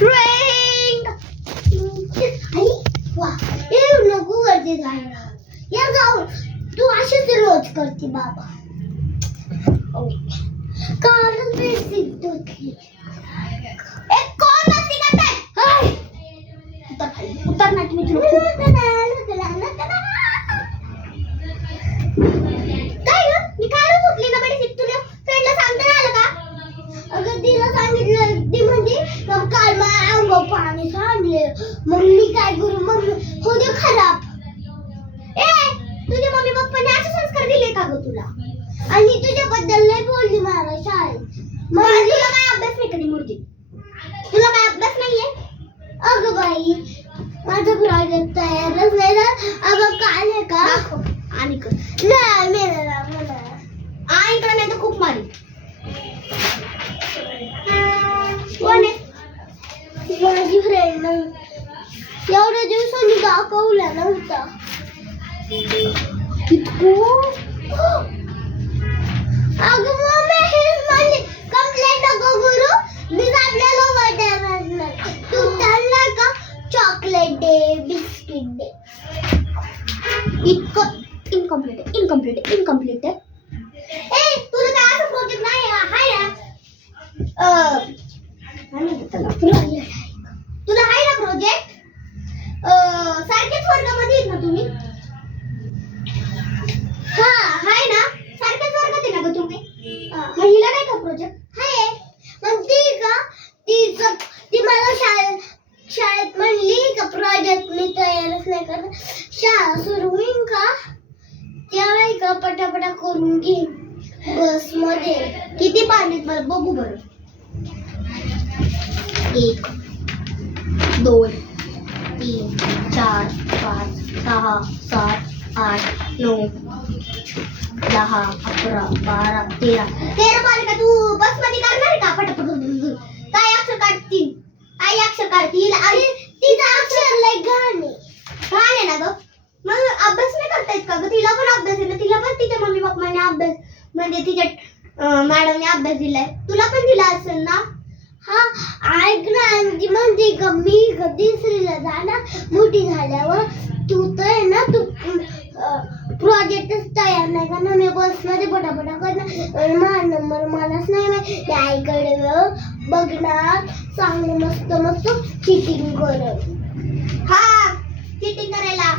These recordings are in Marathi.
ट्रेंग आई वा ये नको वरती जायला या जाऊ तू अशीच रोज करते बाबा कारण बेसिक दुखली एक कोण मस्ती करते हाय उतर ना तुम्ही काय ग मी काय झोपली ना बेसिक तुला फ्रेंडला सांगता आलं का अगं तिला सांगितलं ती म्हणजे काल मला अंग पाणी सांडले मग मी काय करू मग हो दे खराब तुझ्या मम्मी पप्पाने असे संस्कार दिले का ग तुला आणि तुझ्याबद्दल लय बोलली मला शाळेत मग तुला काय अभ्यास नाही कधी मूर्ती तुला काय अभ्यास नाहीये अगं बाई माझा प्रोजेक्ट तयारच नाही ना अगं काय आहे का आणि कर नाही मेला मला आईकडे नाही तर खूप मारी कोण आहे माझी फ्रेंड एवढ्या दिवसांनी दाखवला नव्हता अगं मम्मी हेच माझी कंप्लेंट नको करू मी आपल्याला वाटणार तू त्यांना का चॉकलेट दे बिस्किट दे इतकं इनकम्प्लीट ए तुला काय असं प्रोजेक्ट नाही हाय ना तुला हाय ना प्रोजेक्ट सारखेच वर्गामध्ये आहेत ना तुम्ही हा हाय ना सारख्याच वर्गात आहे ना ग तुम्ही महिला नाही का प्रोजेक्ट हाय मग ती मला शाळेत म्हणली का प्रोजेक्ट मी तयारच नाही करत शाळा सुरू होईल का त्यावेळी का पटापटा करून घे बस मध्ये किती पाण्यात मला बघू बरं 1 2 3 4 5 6 7 8 9 10 11 12 13 पाणी का तू बस मध्ये करणार का पटापट काय अक्षर काढतील आणि तिचा अक्षर लय घाण ना ग मग अभ्यास नाही करता येत का ग तिला पण अभ्यास आहे ना तिला पण तिच्या मम्मी पप्पाने अभ्यास म्हणजे तिच्या मॅडमने अभ्यास दिलाय तुला पण दिला असेल ना हा ऐक ना आणखी म्हणते का मी तिसरीला जाणार मोठी झाल्यावर तू तर ना तू प्रोजेक्टच तयार नाही करणार मी बसमध्ये पटापटा करणार माझा नंबर मलाच नाही माहिती आईकडे बघणार चांगलं मस्त चिटिंग करत हा चिटिंग करायला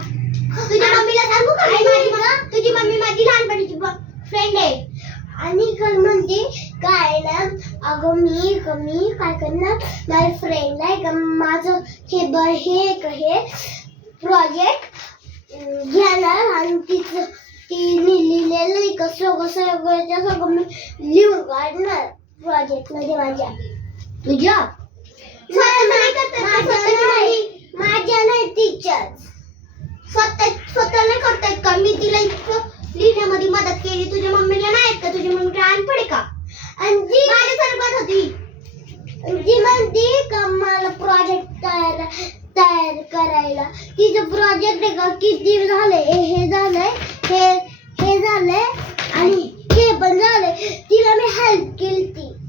तुझ्या मम्मीला सांगू का तुझी मम्मी माझी लहानपणीची फ्रेंड आहे आणि काय म्हणते काय ना अगं मी काय करणार माझ्या फ्रेंड आहे का माझं हे प्रोजेक्ट घेणार आणि तिने लिहिलेलं का सगळं मी लिहून काढणार प्रोजेक्ट मध्ये माझ्या माझ्या नाही टीचर स्वतः नाही करतायत का मी तिला इतकं लिहिण्यामध्ये मदत केली तुझ्या मम्मीला नाही का तुझी मम्मी अनपढ आहे का आणि ती माझ्यासारखं होती ती म्हणते का मला प्रोजेक्ट तयार करायला तिचं प्रोजेक्ट आहे का किती झालंय हे झालंय आणि हे पण झालंय तिला मी हेल्प केली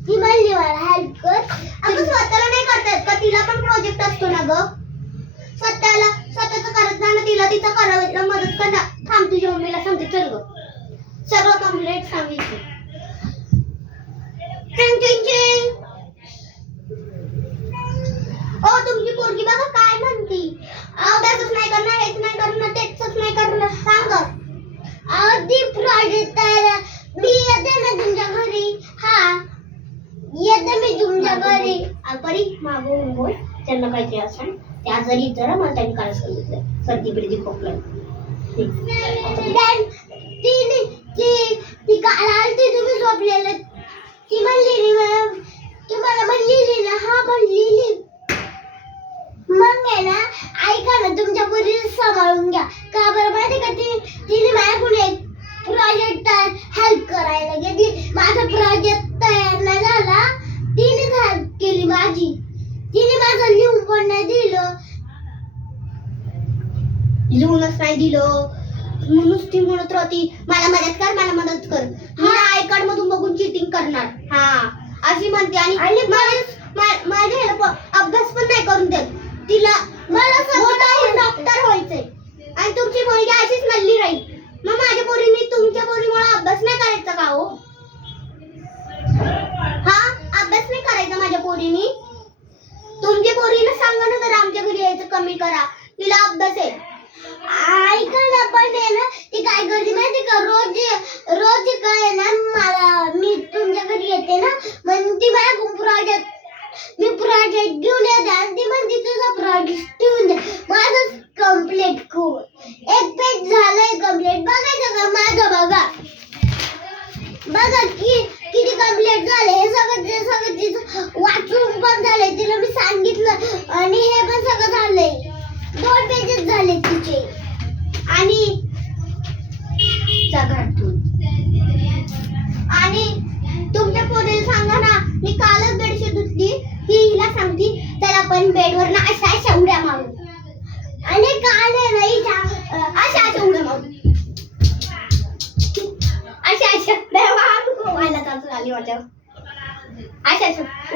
ती म्हणली मला हेल्प कर आपण स्वतःला नाही करतायत का तिला पण प्रोजेक्ट असतो ना ग स्वतःच करत जाणं तिला तिचा करायला मदत करणार थांब तुझ्या मम्मीला सांगते चल ग सगळं कम्प्लीट सांगितलं ओ तुमची पोरगी बघा काय म्हणती अभ्यासच नाही करणार हेच नाही करणार तेच नाही करणार सांग आधी प्रोजेक्ट तयार मी येते ना तुमच्या घरी हा येते मी तुमच्या घरी परी मागून बोल त्यांना काहीतरी असं ते आजारी जरा मला त्यांनी काय सांगितलं सर्दी बिर्दी खोकला ती काल आलती तुम्ही झोपलेलं ती म्हणली तुम्हाला म्हणलेली ना हा म्हणलेली मग आहे ना ऐका ना तुमच्या पोरीला सांभाळून घ्या का बरं माहिती का तिने माझ्याकडून एक प्रोजेक्ट हेल्प करायला घेतली माझा प्रोजेक्ट तयार नाही झाला तिने हेल्प केली माझी तिने माझं लिहून पण नाही दिलं लिहूनच नाही दिलं नुसती म्हणत राहती मला मदत कर मी आय कार्ड मधून बघून चीटिंग करणार हा अशी म्हणते आणि माझ्या अभ्यास पण मी प्रोजेक्ट घेऊन येते आणि ती म्हणते तुझा प्रोजेक्ट ठेवून दे. माझं कम्प्लीट कर. एक पेज झालंय कम्प्लीट. बघायचं का माझं? बघा बघा किती कम्प्लीट झाले. हे सगळं तिचं वाचून पण झालंय. तिला मी सांगितलं आणि हे पण सगळं झालंय. 2 पेजेस झाले तिचे. आणि घरातून आणि तुमच्या पोरीला सांगा ना, मी कालच बेडशीट धुतली की हिला सांगती तर आपण बेडवर ना अशा उड्या मारू. आणि काल नाही अशा उड्या मारू. अशा उड्या मारू. व्हायला चालू झाली माझ्या. अशा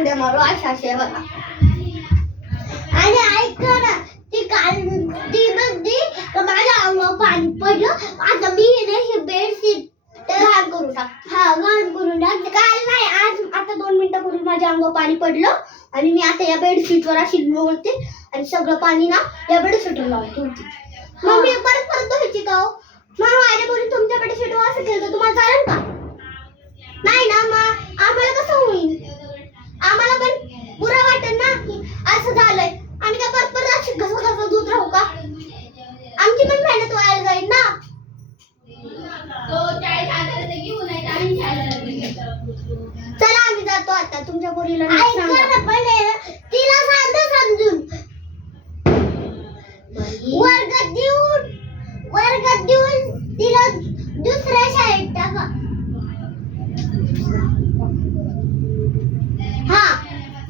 उड्या मारू. अशा बघा. आणि ऐक ना, ती म्हणती माझ्या अंगावर पाणी पडलं. आता मी हे बेडशीट घाण करून टाक. घाण करून टाक. काल नाही, आज आता 2 मिनिटापूर्वी माझ्या अंगावर पाणी पडलं आणि मी आता या बेडशीटवर अशी लोळते आणि सगळं पाणी ना या बेडशीटवर लावते होती. मग मी परत धुवायची का हो? मग माझ्यापूर्वी तुमच्या बेडशीटवर असं केलं तर तुम्हाला चालेल का? नाही ना. मग आम्हाला कसं होईल? आम्हाला पण बुरा वाटेल ना की असं झालंय. आम्ही काय परत अशी घसं धुत राहू का? आमची पण मेहनत वाया जाईल ना. चला आम्ही जातो आता. तुमच्या पोरीला तिला सांगा समजून. वर्गात देऊन तिला दुसऱ्या शाळेत टाका.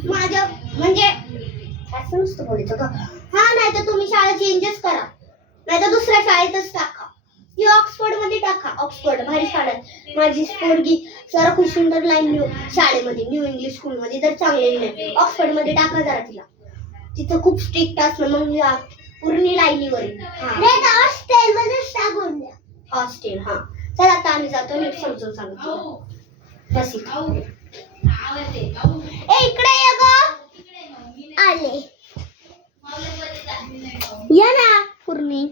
माझ्या म्हणजे असं नुसतं बोलायचं का? नाही तर तुम्ही शाळा चेंजच करा. नाही तर दुसऱ्या शाळेतच टाका. की ऑक्सफोर्ड मध्ये टाका. ऑक्सफोर्ड भारी शाळा आहे. माझी पोरगी जरा खुशुंदर लाईन शाळेमध्ये न्यू इंग्लिश स्कूल मध्ये तर चांगली नाही. ऑक्सफोर्ड मध्ये टाका जरा तिला. तिथं खूप स्ट्रिक्ट असलं मग पूर्ण लाईनीवर. हॉस्टेल मध्येच टाकून द्या. हॉस्टेल. चला आता आम्ही जातो. नीट समजून सांगतो. बस इकडे ये ग. आले या ना पूर्णी.